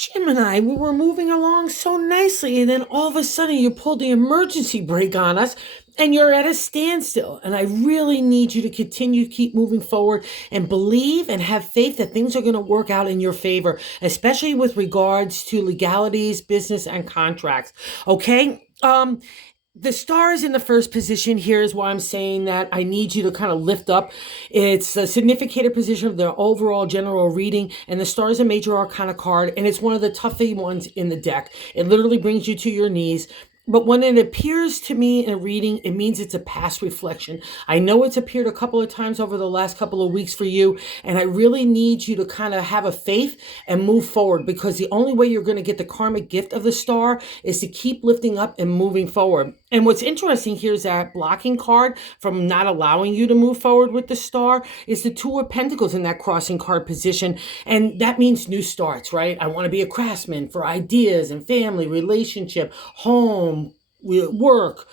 Gemini, we were moving along so nicely, and then all of a sudden you pulled the emergency brake on us and you're at a standstill. And I really need you to continue to keep moving forward and believe and have faith that things are going to work out in your favor, especially with regards to legalities, business, and contracts. Okay? The star is in the first position. Here's why I'm saying that I need you to kind of lift up. It's a significator position of the overall general reading, and the star is a major arcana card, and it's one of the toughy ones in the deck. It literally brings you to your knees. But when it appears to me in a reading, it means it's a past reflection. I know it's appeared a couple of times over the last couple of weeks for you, and I really need you to kind of have a faith and move forward, because the only way you're going to get the karmic gift of the star is to keep lifting up and moving forward. And what's interesting here is that blocking card from not allowing you to move forward with the star is the Two of Pentacles in that crossing card position. And that means new starts, right? I want to be a craftsman for ideas and family, relationship, home, work,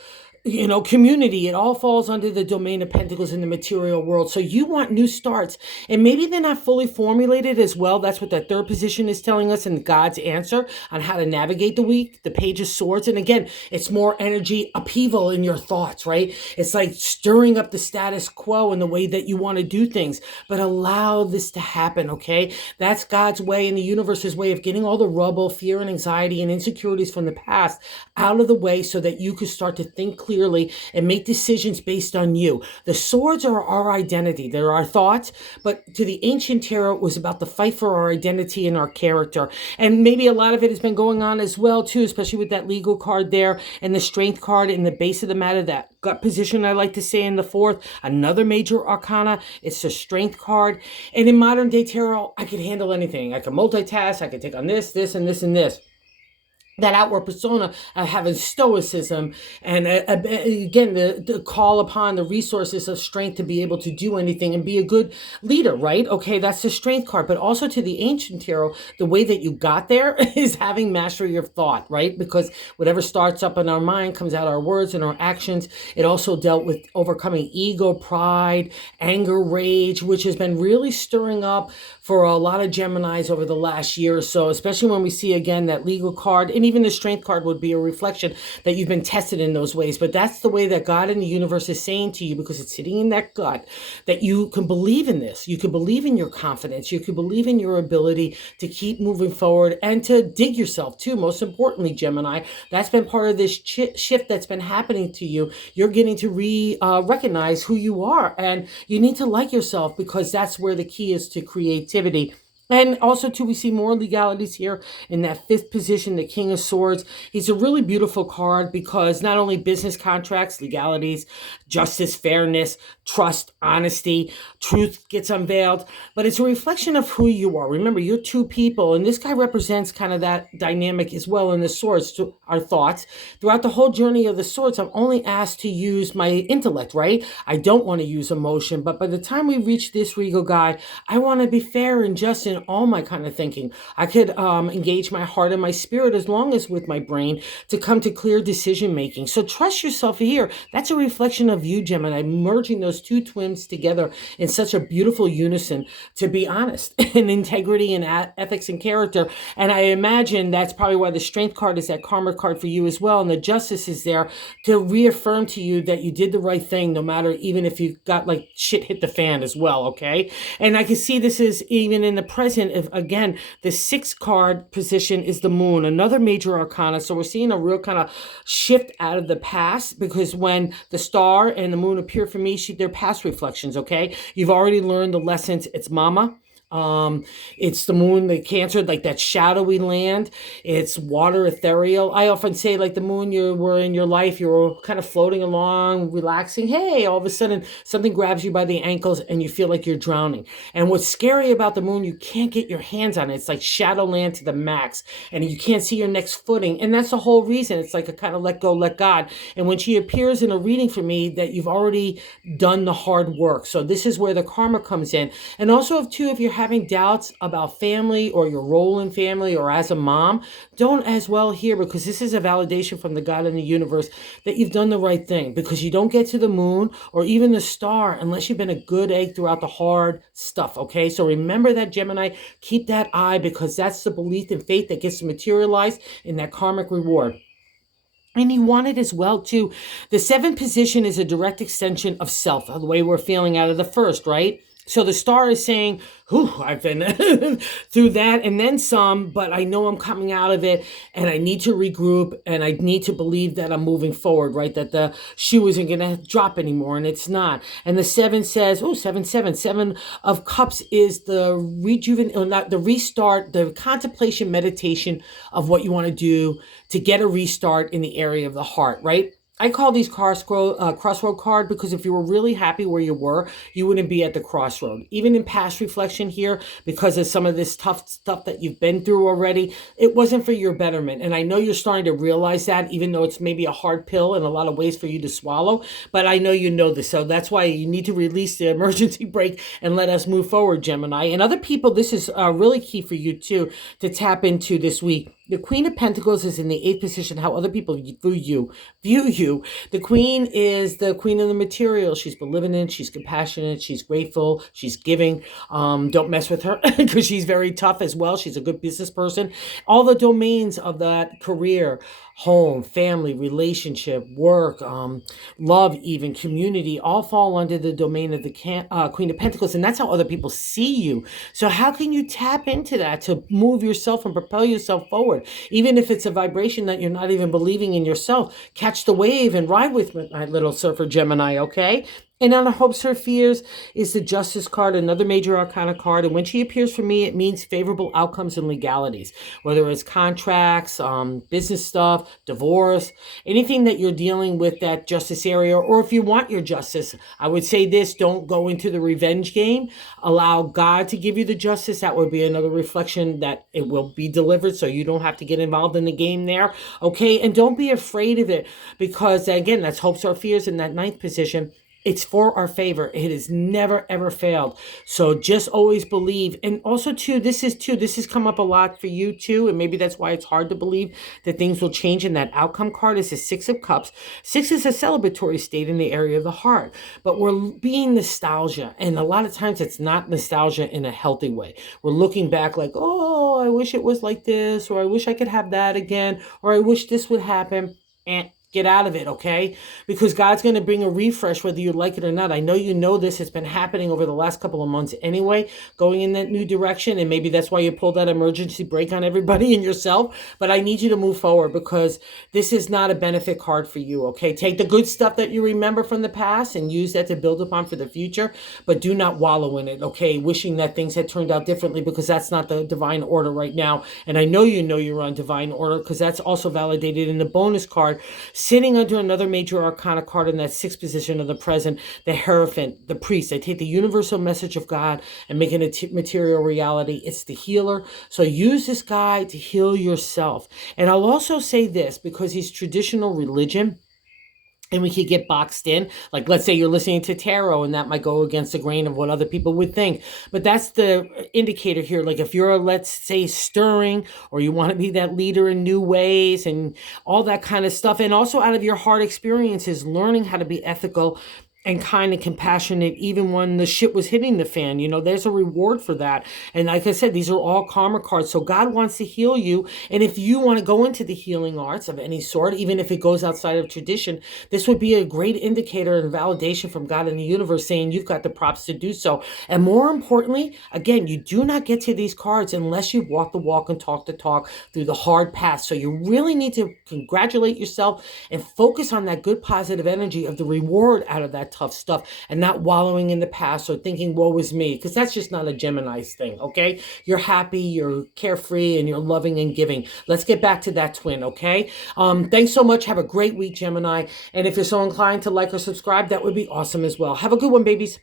community. It all falls under the domain of pentacles in the material world. So you want new starts, and maybe they're not fully formulated as well. That's what that third position is telling us in God's answer on how to navigate the week, the Page of Swords. And again, it's more energy upheaval in your thoughts, right? It's like stirring up the status quo in the way that you want to do things, but allow this to happen, okay? That's God's way and the universe's way of getting all the rubble, fear, and anxiety and insecurities from the past out of the way so that you can start to think clearly and make decisions based on you. The swords are our identity. They're our thoughts, but to the ancient tarot, it was about the fight for our identity and our character. And maybe a lot of it has been going on as well, too, especially with that legal card there and the strength card in the base of the matter, that gut position, I like to say, in the fourth. Another major arcana, it's the strength card. And in modern day tarot, I can handle anything. I can multitask. I can take on this, this, and this, and this. That outward persona of having stoicism and again the call upon the resources of strength to be able to do anything and be a good leader, right? Okay, that's the strength card. But also to the ancient tarot, the way that you got there is having mastery of thought, right? Because whatever starts up in our mind comes out our words and our actions. It also dealt with overcoming ego, pride, anger, rage, which has been really stirring up for a lot of Geminis over the last year or so, especially when we see again that legal card. And even the strength card would be a reflection that you've been tested in those ways. But that's the way that God and the universe is saying to you, because it's sitting in that gut, that you can believe in this. You can believe in your confidence. You can believe in your ability to keep moving forward and to dig yourself too. Most importantly, Gemini, that's been part of this shift that's been happening to you. You're getting to recognize who you are, and you need to like yourself, because that's where the key is to creativity. And also, too, we see more legalities here in that fifth position, the King of Swords. He's a really beautiful card because not only business contracts, legalities, justice, fairness, trust, honesty, truth gets unveiled, but it's a reflection of who you are. Remember, you're two people, and this guy represents kind of that dynamic as well in the swords, to our thoughts. Throughout the whole journey of the swords, I'm only asked to use my intellect, right? I don't want to use emotion, but by the time we reach this regal guy, I want to be fair and just in all my kind of thinking. I could engage my heart and my spirit as long as with my brain to come to clear decision making. So trust yourself here. That's a reflection of you, Gemini, merging those two twins together in such a beautiful unison, to be honest, in integrity and ethics and character. And I imagine that's probably why the strength card is that karma card for you as well. And the justice is there to reaffirm to you that you did the right thing, no matter, even if you got like shit hit the fan as well. Okay. And I can see this is even in the present. If again, the sixth card position is the moon, another major arcana. So we're seeing a real kind of shift out of the past, because when the star and the moon appear for me, they're past reflections. Okay. You've already learned the lessons. It's mama. It's the moon, the Cancer, like that shadowy land. It's water, ethereal. I often say, like the moon, you were in your life, you were kind of floating along, relaxing. Hey, all of a sudden something grabs you by the ankles and you feel like you're drowning. And what's scary about the moon, you can't get your hands on it. It's like shadowland to the max, and you can't see your next footing. And that's the whole reason. It's like a kind of let go, let God. And when she appears in a reading for me, that you've already done the hard work. So this is where the karma comes in. And also, if you're having doubts about family or your role in family or as a mom, don't as well here, because this is a validation from the God in the universe that you've done the right thing, because you don't get to the moon or even the star unless you've been a good egg throughout the hard stuff. Okay. So remember that, Gemini, keep that eye, because that's the belief and faith that gets to materialize in that karmic reward. And he wanted as well too. The seventh position is a direct extension of self, the way we're feeling out of the first, right? So the star is saying, whew, I've been through that and then some, but I know I'm coming out of it, and I need to regroup, and I need to believe that I'm moving forward, right? That the shoe isn't going to drop anymore, and it's not. And the seven says, oh, seven of cups is the not the restart, the contemplation, meditation of what you want to do to get a restart in the area of the heart, right? I call these crossroad card, because if you were really happy where you were, you wouldn't be at the crossroad. Even in past reflection here, because of some of this tough stuff that you've been through already, it wasn't for your betterment. And I know you're starting to realize that, even though it's maybe a hard pill in a lot of ways for you to swallow, but I know you know this. So that's why you need to release the emergency brake and let us move forward, Gemini. And other people, this is really key for you too, to tap into this week. The Queen of Pentacles is in the 8th position, how other people view you. The Queen is the queen of the material. She's benevolent, she's compassionate, she's grateful, she's giving. Don't mess with her, because she's very tough as well. She's a good business person. All the domains of that career, home, family, relationship, work, love, even community, all fall under the domain of the Queen of Pentacles. And that's how other people see you. So how can you tap into that to move yourself and propel yourself forward? Even if it's a vibration that you're not even believing in yourself, catch the wave and ride with my little surfer, Gemini, okay? And on the hopes or fears is the Justice card, another major arcana card. And when she appears for me, it means favorable outcomes and legalities, whether it's contracts, business stuff, divorce, anything that you're dealing with that justice area. Or if you want your justice, I would say this: don't go into the revenge game. Allow God to give you the justice. That would be another reflection that it will be delivered, so you don't have to get involved in the game there. Okay. And don't be afraid of it, because again, that's hopes or fears in that 9th position. It's for our favor. It has never, ever failed. So just always believe. And also, too, this has come up a lot for you, too. And maybe that's why it's hard to believe that things will change. And that outcome card is the 6 of Cups. 6 is a celebratory state in the area of the heart. But we're being nostalgia. And a lot of times it's not nostalgia in a healthy way. We're looking back like, oh, I wish it was like this, or I wish I could have that again, or I wish this would happen. And get out of it, okay? Because God's going to bring a refresh whether you like it or not. I know you know this. It's been happening over the last couple of months anyway, going in that new direction. And maybe that's why you pulled that emergency brake on everybody and yourself. But I need you to move forward, because this is not a benefit card for you, okay? Take the good stuff that you remember from the past and use that to build upon for the future. But do not wallow in it, okay? Wishing that things had turned out differently, because that's not the divine order right now. And I know you're on divine order, because that's also validated in the bonus card. Sitting under another major arcana card in that 6th position of the present, the Hierophant, the priest. They take the universal message of God and make it a material reality. It's the healer. So use this guy to heal yourself. And I'll also say this, because he's traditional religion, and we could get boxed in. Like, let's say you're listening to tarot, and that might go against the grain of what other people would think. But that's the indicator here. Like, if you're, let's say, stirring, or you want to be that leader in new ways and all that kind of stuff, and also out of your hard experiences, learning how to be ethical and kind and compassionate, even when the shit was hitting the fan. There's a reward for that. And like I said, these are all karma cards. So God wants to heal you. And if you want to go into the healing arts of any sort, even if it goes outside of tradition, this would be a great indicator and validation from God in the universe, saying you've got the props to do so. And more importantly, again, you do not get to these cards unless you walk the walk and talk the talk through the hard path. So you really need to congratulate yourself and focus on that good positive energy of the reward out of that tough stuff, and not wallowing in the past or thinking woe is me, because that's just not a Gemini's thing. Okay, you're happy, you're carefree, and you're loving and giving. Let's get back to that twin. Okay, thanks so much. Have a great week, Gemini. And if you're so inclined to like or subscribe, that would be awesome as well. Have a good one, babies.